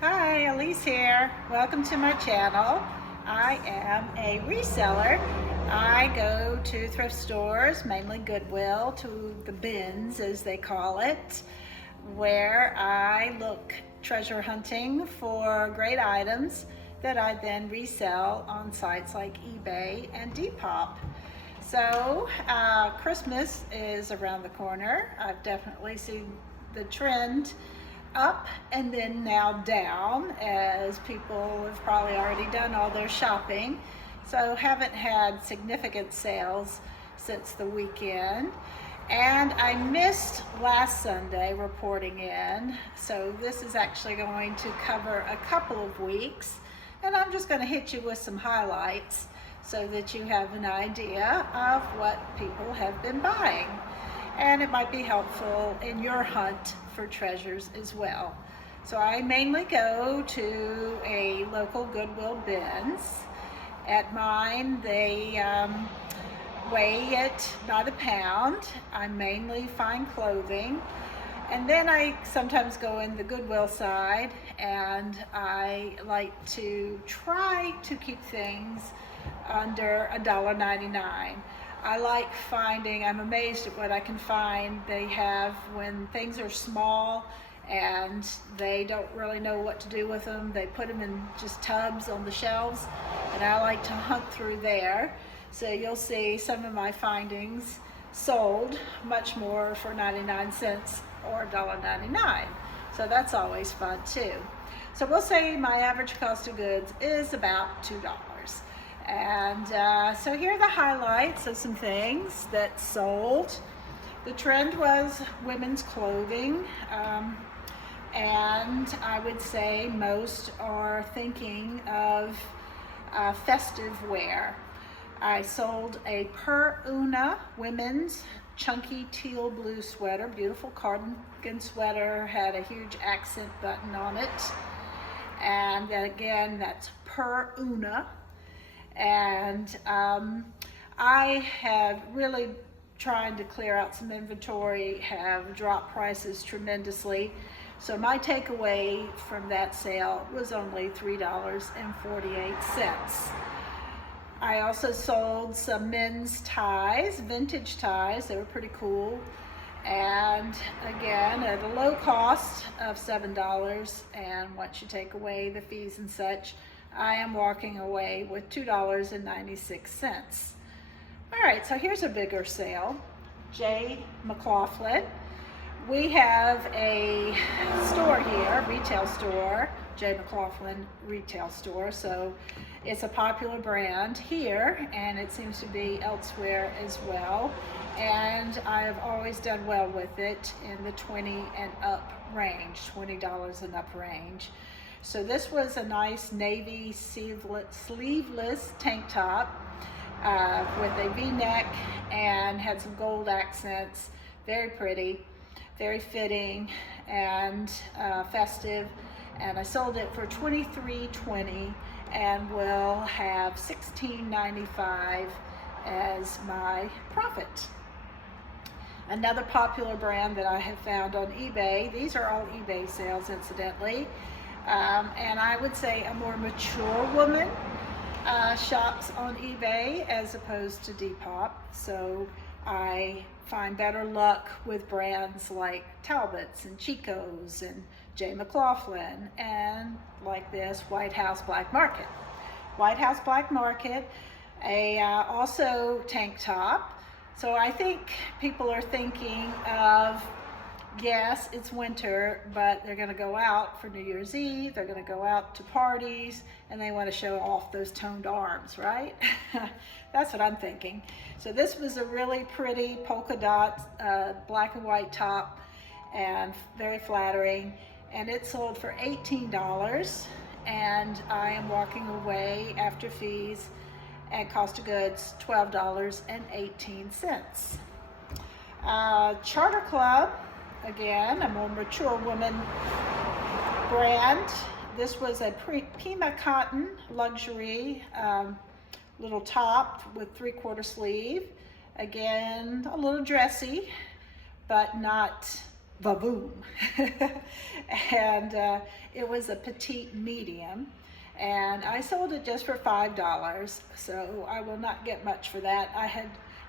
Hi, Elise here. Welcome to my channel. I am a reseller. I go to thrift stores, mainly Goodwill, to the bins as they call it, where I look treasure hunting for great items that I then resell on sites like eBay and Depop. So Christmas is around the corner. I've definitely seen the trend up and then now down as people have probably already done all their shopping. So haven't had significant sales since the weekend. And I missed last Sunday reporting in. So this is actually going to cover a couple of weeks. And I'm just going to hit you with some highlights so that you have an idea of what people have been buying. And it might be helpful in your hunt for treasures as well. So I mainly go to a local Goodwill bins. At mine, they weigh it by the pound. I mainly find clothing. And then I sometimes go in the Goodwill side, and I like to try to keep things under $1.99. I like finding, I'm amazed at what I can find. They have, when things are small and they don't really know what to do with them, they put them in just tubs on the shelves, and I like to hunt through there. So you'll see some of my findings sold much more for 99 cents or $1.99. So that's always fun too. So we'll say my average cost of goods is about $2. And so here are the highlights of some things that sold. The trend was women's clothing, and I would say most are thinking of festive wear. I sold a Per Una women's chunky teal blue sweater, beautiful cardigan sweater, had a huge accent button on it. And then again, that's Per Una. And I have really trying to clear out some inventory, have dropped prices tremendously. So my takeaway from that sale was only $3.48. I also sold some men's ties, vintage ties. They were pretty cool. And again, at a low cost of $7. And once you take away the fees and such, I am walking away with $2.96. All right, so here's a bigger sale. J. McLaughlin. We have a store here, retail store, J. McLaughlin retail store. So it's a popular brand here, and it seems to be elsewhere as well. And I have always done well with it in the $20 and up range, $20 and up range. So this was a nice navy sleeveless tank top with a V-neck and had some gold accents. Very pretty, very fitting, and festive. And I sold it for $23.20 and will have $16.95 as my profit. Another popular brand that I have found on eBay, these are all eBay sales incidentally, and I would say a more mature woman shops on eBay as opposed to Depop. So I find better luck with brands like Talbot's and Chico's and J. McLaughlin, and like this White House Black Market. White House Black Market, also tank top. So I think people are thinking of, yes, it's winter, but they're gonna go out for New Year's Eve, they're gonna go out to parties, and they wanna show off those toned arms, right? That's what I'm thinking. So this was a really pretty polka dot black and white top, and very flattering, and it sold for $18, and I am walking away after fees and cost of goods $12.18. Charter Club, again, a more mature woman brand. This was a Pima cotton luxury little top with 3/4 sleeve. Again, a little dressy, but not Vavoom. And it was a petite medium. And I sold it just for $5, so I will not get much for that. I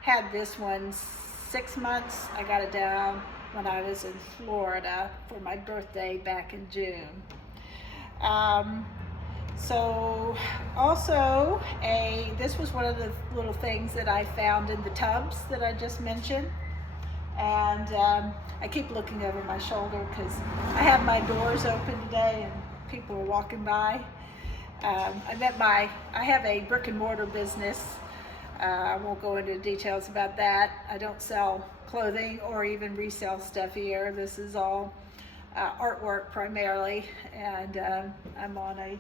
had this one 6 months. I got it down when I was in Florida for my birthday back in June. So also this was one of the little things that I found in the tubs that I just mentioned. And I keep looking over my shoulder because I have my doors open today and people are walking by. I have a brick and mortar business. I won't go into details about that. I don't sell clothing or even resell stuff here. This is all artwork primarily, and I'm on a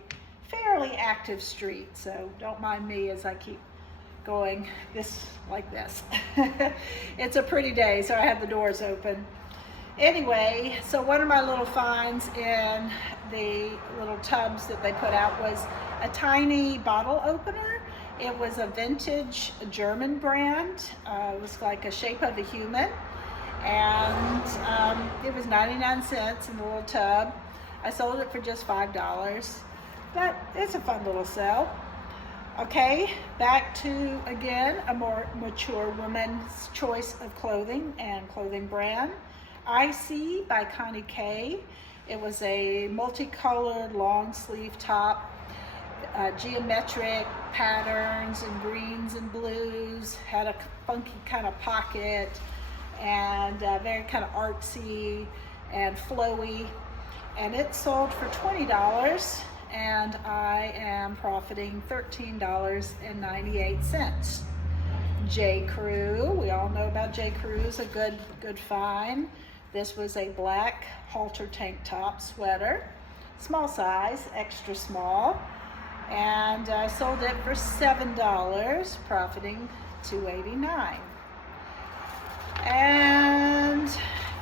fairly active street, so don't mind me as I keep going like this. It's a pretty day, so I have the doors open. Anyway, so one of my little finds in the little tubs that they put out was a tiny bottle opener. It was a vintage German brand. It was like a shape of a human, and it was 99 cents in the little tub. I sold it for just $5, but it's a fun little sell. Okay, back to, again, a more mature woman's choice of clothing and clothing brand. Icy by Connie K. It was a multicolored long sleeve top, geometric patterns and greens and blues, had a funky kind of pocket, and very kind of artsy and flowy. And it sold for $20, and I am profiting $13.98. J. Crew, we all know about J. Crew's a good find. This was a black halter tank top sweater, small size, extra small, and I sold it for $7, profiting $2.89. And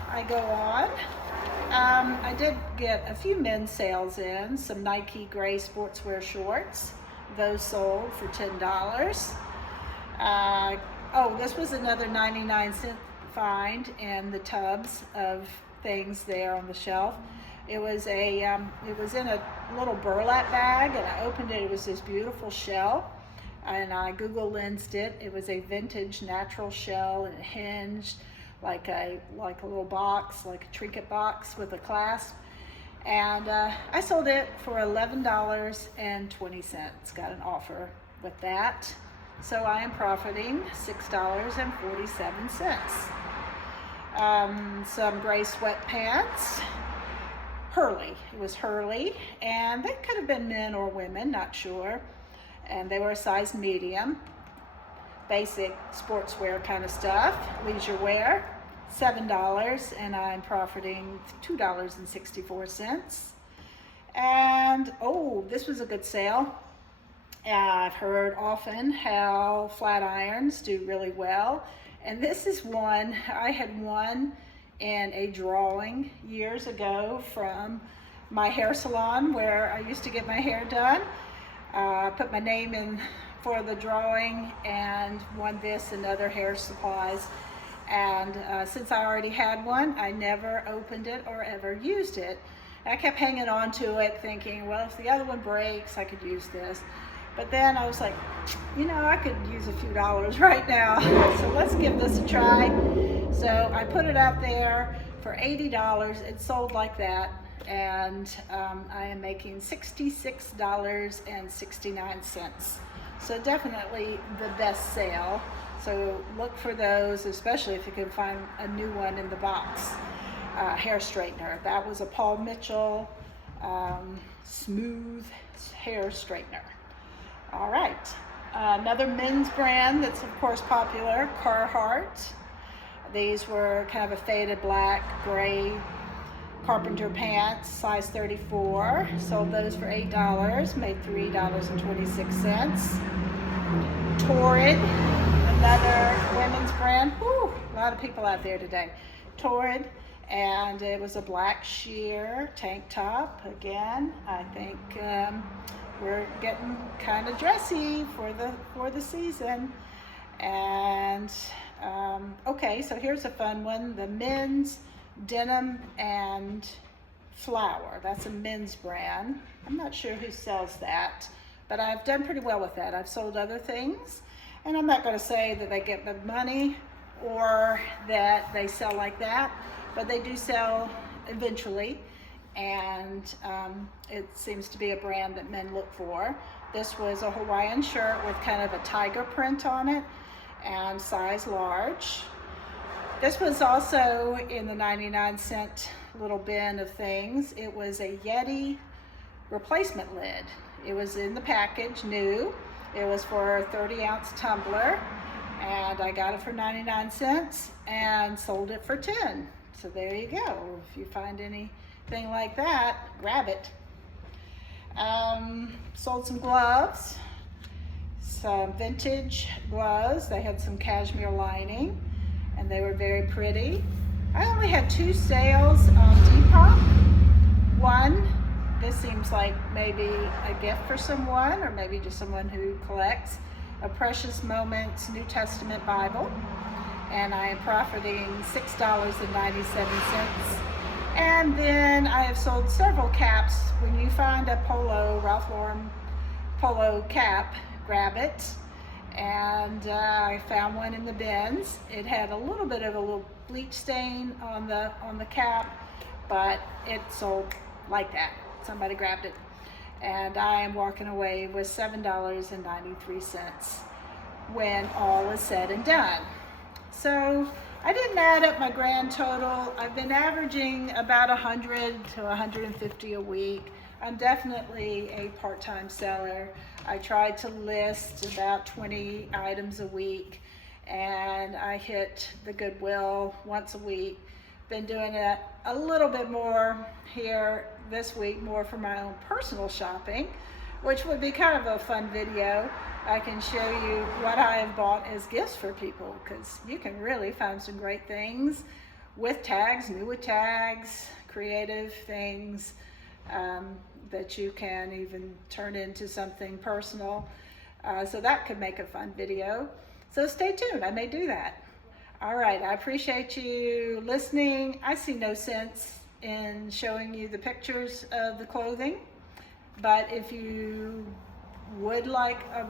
I go on. I did get a few men's sales in, some Nike gray sportswear shorts. Those sold for $10. Oh, this was another 99-cent find in the tubs of things there on the shelf. It was it was in a little burlap bag, and I opened it. It was this beautiful shell, and I Google lensed it. It was a vintage natural shell, and it hinged like a little box, like a trinket box with a clasp. And I sold it for $11.20. Got an offer with that. So I am profiting $6.47. Some gray sweatpants. Hurley. It was Hurley, and they could have been men or women, not sure. And they were a size medium. Basic sportswear kind of stuff. Leisure wear. $7, and I'm profiting $2.64. And oh, this was a good sale. I've heard often how flat irons do really well, and this is one I had won in a drawing years ago from my hair salon where I used to get my hair done. I put my name in for the drawing and won this and other hair supplies. And since I already had one, I never opened it or ever used it. I kept hanging on to it thinking, well, if the other one breaks, I could use this. But then I was like, you know, I could use a few dollars right now. So let's give this a try. So I put it out there for $80. It sold like that. And I am making $66.69. So definitely the best sale. So look for those, especially if you can find a new one in the box. Hair straightener. That was a Paul Mitchell smooth hair straightener. All right. Another men's brand that's of course popular, Carhartt. These were kind of a faded black, gray carpenter pants, size 34. Sold those for $8, made $3.26. Torrid, another women's brand. Whew, a lot of people out there today. Torrid, and it was a black sheer tank top. Again, I think we're getting kind of dressy for the season. And okay, so here's a fun one. The men's Denim and Flower. That's a men's brand. I'm not sure who sells that, but I've done pretty well with that. I've sold other things, and I'm not going to say that they get the money or that they sell like that, but they do sell eventually, and it seems to be a brand that men look for. This was a Hawaiian shirt with kind of a tiger print on it, and size large. This was also in the 99-cent little bin of things. It was a Yeti replacement lid. It was in the package, new. It was for a 30-ounce tumbler, and I got it for 99 cents and sold it for 10. So there you go. If you find anything like that, grab it. Sold some gloves, some vintage gloves. They had some cashmere lining, and they were very pretty. I only had 2 sales on Depop. One, this seems like maybe a gift for someone, or maybe just someone who collects, a Precious Moments New Testament Bible, and I am profiting $6.97. And then I have sold several caps. When you find a polo, Ralph Lauren polo cap, grab it. And I found one in the bins. It had a little bit of a little bleach stain on the cap, but it sold like that. Somebody grabbed it, and I am walking away with $7.93 when all is said and done. So I didn't add up my grand total. I've been averaging about 100 to 150 a week. I'm definitely a part-time seller. I try to list about 20 items a week, and I hit the Goodwill once a week. Been doing it a little bit more here this week, more for my own personal shopping, which would be kind of a fun video. I can show you what I have bought as gifts for people, because you can really find some great things with tags, new with tags, creative things that you can even turn into something personal. So that could make a fun video. So stay tuned, I may do that. All right, I appreciate you listening. I see no sense in showing you the pictures of the clothing, but if you would like a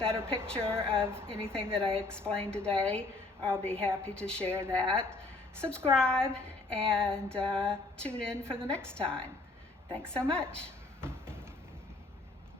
better picture of anything that I explained today, I'll be happy to share that. Subscribe and tune in for the next time. Thanks so much.